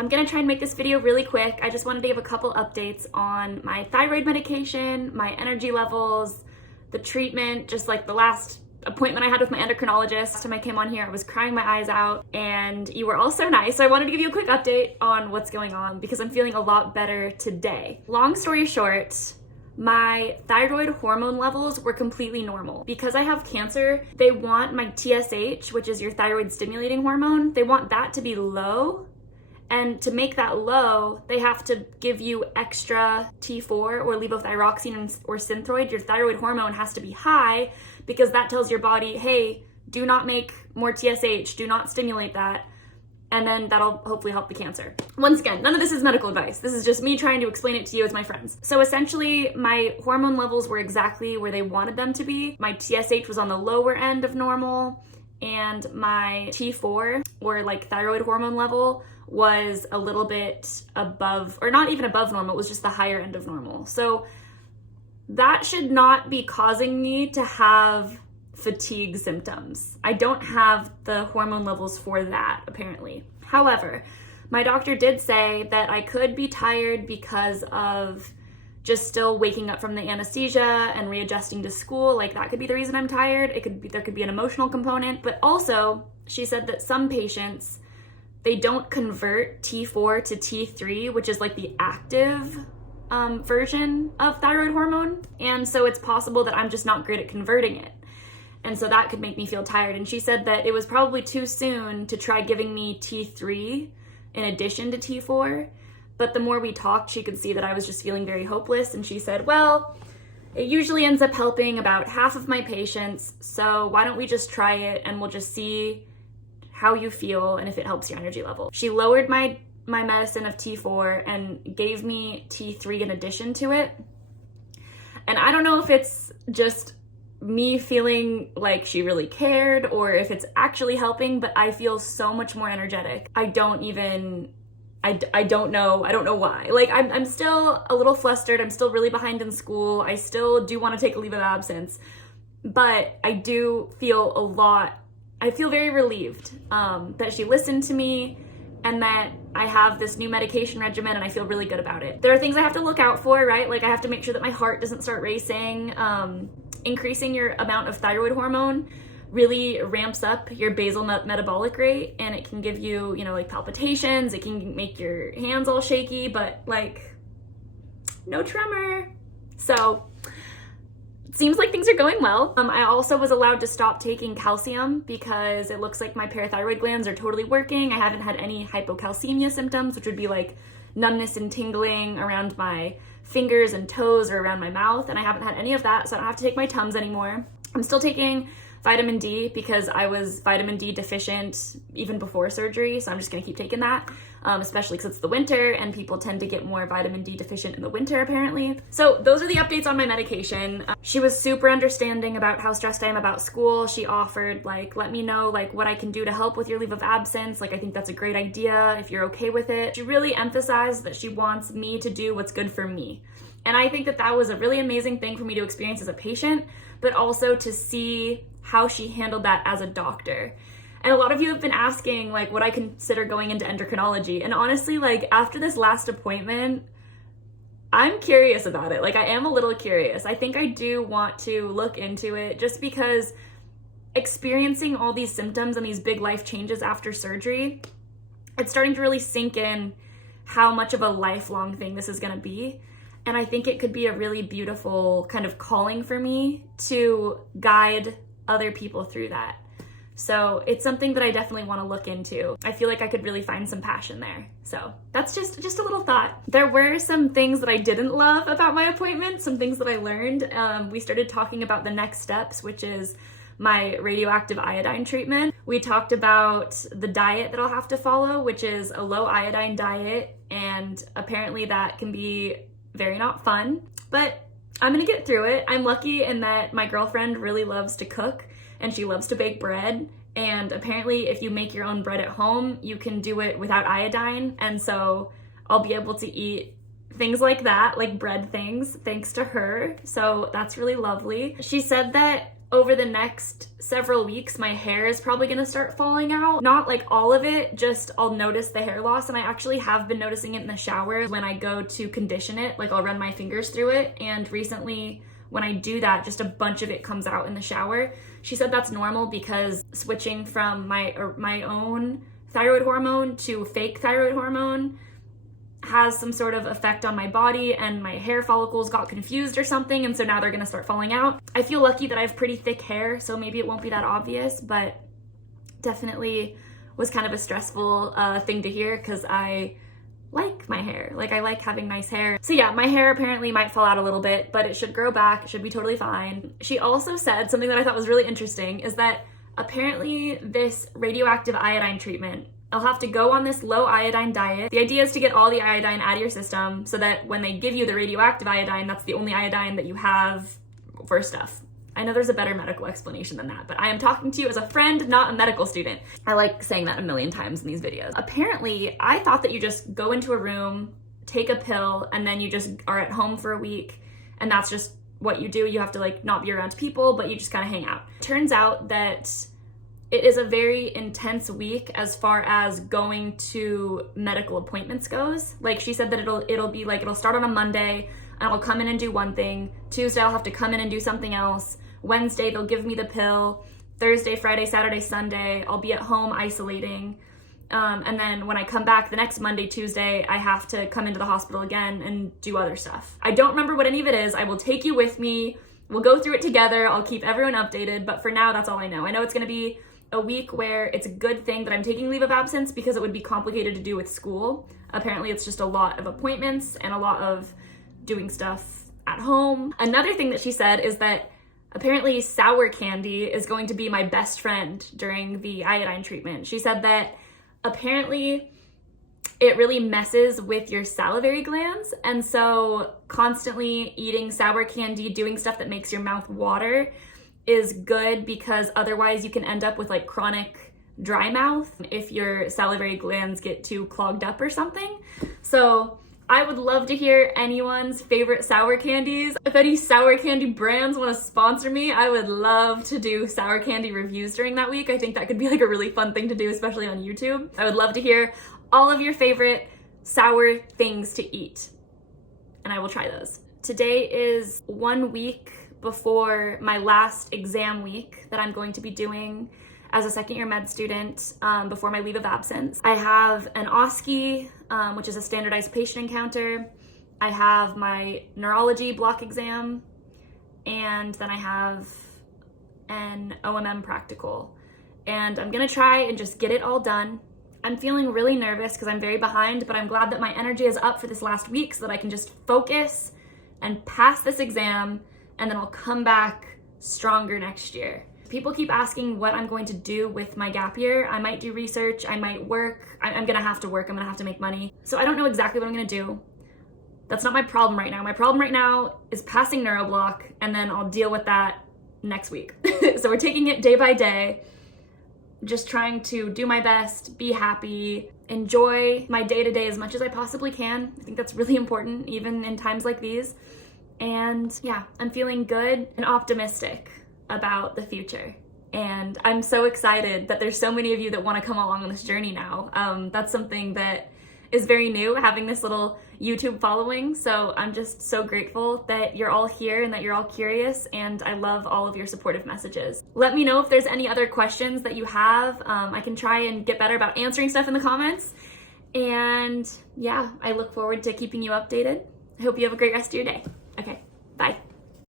I'm gonna try and make this video really quick. I just wanted to give a couple updates on my thyroid medication, my energy levels, the treatment, just like the last appointment I had with my endocrinologist. Last time I came on here, I was crying my eyes out, and you were all so nice. So I wanted to give you a quick update on what's going on because I'm feeling a lot better today. Long story short, my thyroid hormone levels were completely normal. Because I have cancer, they want my TSH, which is your thyroid stimulating hormone, they want that to be low. And to make that low, they have to give you extra T4 or levothyroxine or Synthroid. Your thyroid hormone has to be high because that tells your body, hey, do not make more TSH, do not stimulate that. And then that'll hopefully help the cancer. Once again, none of this is medical advice. This is just me trying to explain it to you as my friends. So essentially, my hormone levels were exactly where they wanted them to be. My TSH was on the lower end of normal, and my T4, or like thyroid hormone level, was a little bit above, or not even above normal, it was just the higher end of normal. So that should not be causing me to have fatigue symptoms. I don't have the hormone levels for that, apparently. However, my doctor did say that I could be tired because of just still waking up from the anesthesia and readjusting to school. Like that could be the reason I'm tired. There could be an emotional component, but also she said that some patients, they don't convert T4 to T3, which is like the active version of thyroid hormone. And so it's possible that I'm just not great at converting it. And so that could make me feel tired. And she said that it was probably too soon to try giving me T3 in addition to T4. But the more we talked, she could see that I was just feeling very hopeless. And she said, well, it usually ends up helping about half of my patients. So why don't we just try it and we'll just see how you feel and if it helps your energy level. She lowered my medicine of T4 and gave me T3 in addition to it. And I don't know if it's just me feeling like she really cared or if it's actually helping, but I feel so much more energetic. I don't know. I don't know why. Like I'm still a little flustered. I'm still really behind in school. I still do want to take a leave of absence, but I do feel I feel very relieved that she listened to me and that I have this new medication regimen and I feel really good about it. There are things I have to look out for, right? Like I have to make sure that my heart doesn't start racing. Increasing your amount of thyroid hormone really ramps up your basal metabolic rate, and it can give you, like palpitations. It can make your hands all shaky, but like no tremor. So it seems like things are going well. I also was allowed to stop taking calcium because it looks like my parathyroid glands are totally working. I haven't had any hypocalcemia symptoms, which would be like numbness and tingling around my fingers and toes or around my mouth, and I haven't had any of that, so I don't have to take my Tums anymore. I'm still taking vitamin D because I was vitamin D deficient even before surgery, so I'm just gonna keep taking that, especially because it's the winter and people tend to get more vitamin D deficient in the winter apparently. So those are the updates on my medication. She was super understanding about how stressed I am about school. She offered let me know what I can do to help with your leave of absence. I think that's a great idea if you're okay with it. She really emphasized that she wants me to do what's good for me. And I think that was a really amazing thing for me to experience as a patient, but also to see how she handled that as a doctor. And a lot of you have been asking would I consider going into endocrinology? And honestly, after this last appointment, I'm curious about it. I am a little curious. I think I do want to look into it just because experiencing all these symptoms and these big life changes after surgery, it's starting to really sink in how much of a lifelong thing this is gonna be. And I think it could be a really beautiful kind of calling for me to guide other people through that. So it's something that I definitely want to look into. I feel like I could really find some passion there. So that's just a little thought. There were some things that I didn't love about my appointment, some things that I learned. We started talking about the next steps, which is my radioactive iodine treatment. We talked about the diet that I'll have to follow, which is a low iodine diet, and apparently that can be very not fun, but I'm gonna get through it. I'm lucky in that my girlfriend really loves to cook and she loves to bake bread. And apparently if you make your own bread at home, you can do it without iodine. And so I'll be able to eat things like that, like bread things, thanks to her. So that's really lovely. She said that over the next several weeks, my hair is probably gonna start falling out. Not like all of it, just I'll notice the hair loss, and I actually have been noticing it in the shower when I go to condition it. Like I'll run my fingers through it, and recently when I do that, just a bunch of it comes out in the shower. She said that's normal because switching from my own thyroid hormone to fake thyroid hormone has some sort of effect on my body, and my hair follicles got confused or something, and so now they're gonna start falling out. I feel lucky that I have pretty thick hair, so maybe it won't be that obvious, but definitely was kind of a stressful thing to hear because I like my hair. Like I like having nice hair. So yeah, my hair apparently might fall out a little bit, but it should grow back. It should be totally fine. She also said something that I thought was really interesting is that apparently this radioactive iodine treatment, I'll have to go on this low iodine diet. The idea is to get all the iodine out of your system so that when they give you the radioactive iodine, that's the only iodine that you have for stuff. I know there's a better medical explanation than that, but I am talking to you as a friend, not a medical student. I like saying that a million times in these videos. Apparently, I thought that you just go into a room, take a pill, and then you just are at home for a week, and that's just what you do. You have to like not be around people, but you just kind of hang out. Turns out that it is a very intense week as far as going to medical appointments goes. Like she said that it'll be like, it'll start on a Monday and I'll come in and do one thing. Tuesday I'll have to come in and do something else. Wednesday they'll give me the pill. Thursday, Friday, Saturday, Sunday, I'll be at home isolating. And then when I come back the next Monday, Tuesday, I have to come into the hospital again and do other stuff. I don't remember what any of it is. I will take you with me. We'll go through it together. I'll keep everyone updated. But for now, that's all I know. I know it's gonna be a week where it's a good thing that I'm taking leave of absence because it would be complicated to do with school. Apparently it's just a lot of appointments and a lot of doing stuff at home. Another thing that she said is that apparently sour candy is going to be my best friend during the iodine treatment. She said that apparently it really messes with your salivary glands, and so constantly eating sour candy, doing stuff that makes your mouth water is good because otherwise you can end up with like chronic dry mouth if your salivary glands get too clogged up or something. So I would love to hear anyone's favorite sour candies. If any sour candy brands want to sponsor me, I would love to do sour candy reviews during that week. I think that could be like a really fun thing to do, especially on YouTube. I would love to hear all of your favorite sour things to eat, and I will try those. Today is 1 week before my last exam week that I'm going to be doing as a second year med student before my leave of absence. I have an OSCE, which is a standardized patient encounter. I have my neurology block exam, and then I have an OMM practical. And I'm gonna try and just get it all done. I'm feeling really nervous because I'm very behind, but I'm glad that my energy is up for this last week so that I can just focus and pass this exam, and then I'll come back stronger next year. People keep asking what I'm going to do with my gap year. I might do research, I might work. I'm gonna have to work, I'm gonna have to make money. So I don't know exactly what I'm gonna do. That's not my problem right now. My problem right now is passing NeuroBlock, and then I'll deal with that next week. So we're taking it day by day, just trying to do my best, be happy, enjoy my day-to-day as much as I possibly can. I think that's really important, even in times like these. And yeah, I'm feeling good and optimistic about the future. And I'm so excited that there's so many of you that want to come along on this journey now. That's something that is very new, having this little YouTube following. So I'm just so grateful that you're all here and that you're all curious, and I love all of your supportive messages. Let me know if there's any other questions that you have. I can try and get better about answering stuff in the comments. And yeah, I look forward to keeping you updated. I hope you have a great rest of your day.